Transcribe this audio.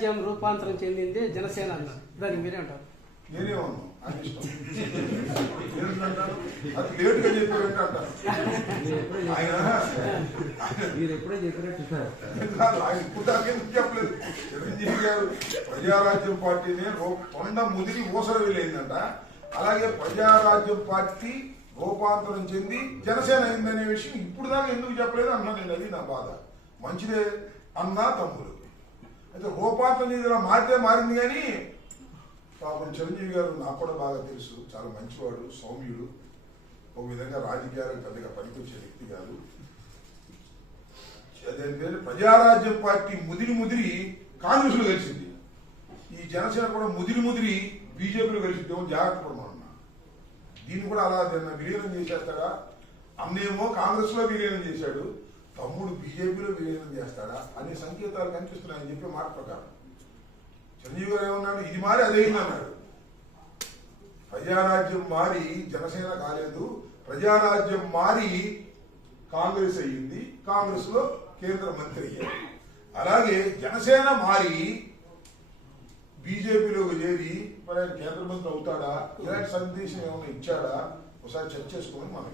ప్రజారాజ్యం రూపాంతరం చెందింది జనసేన అన్నారు. దానికి మీరే అంటారు నేనే ఉన్నాను. అది ఇష్టం. ఏంటంటారు అది లేటుగా చెప్పారంటే అంటారు. మీరు ఎప్పుడే చెప్పినట్టు సార్. ఇప్పుడు దాకా చెప్పలేదు. చిరంజీవి గారు ప్రజారాజ్యం పార్టీని రూ- కొండ ముదిరి ఊసర వెళ్ళిందంట అలాగే ప్రజారాజ్యం పార్టీ రూపాంతరం చెంది జనసేన అయిందనే విషయం ఇప్పుడు దాకా ఎందుకు చెప్పలేదు అన్నా నేను అది నా బాధ. మంచిదే అన్నా తమ్ముడు. అయితే రూపాంతరం చెంది ఇలా మారితే మారింది కానీ పాపం చిరంజీవి గారు నాకు కూడా బాగా తెలుసు. చాలా మంచివాడు సౌమ్యుడు. ఒక విధంగా రాజకీయాలకు పెద్దగా పనికొచ్చే వ్యక్తి కాదు. దాని పేరు ప్రజారాజ్యం పార్టీ ముదిరి ముదిరి కాంగ్రెస్లో కలిసింది. ఈ జనసేన కూడా ముదిరి ముదిరి బీజేపీలో కలిసింది జాగ్రత్త పడమన్నా. దీన్ని కూడా అలా విలీనం చేసేస్తాడా? అన్నేమో కాంగ్రెస్లో విలీనం చేశాడు. తమ్ముడు బీజేపీలో విలీనం చేస్తాడా అనే సంకేతాలు కనిపిస్తున్నాయని చెప్పి మాట ప్రకారం. చిరంజీవి గారు ఏమన్నాడు? ఇది మారి అదే అన్నాడు. ప్రజారాజ్యం మారి జనసేన కాలేదు. ప్రజారాజ్యం మారి కాంగ్రెస్ అయ్యింది. కాంగ్రెస్లో కేంద్ర మంత్రి అయ్యారు అలాగే జనసేన మారి బీజేపీలోకి చేరి మరి ఆయన కేంద్ర మంత్రి అవుతాడా? ఇలాంటి సందేశం ఏమైనా ఇచ్చాడా? ఒకసారి చర్చ చేసుకోమని మనం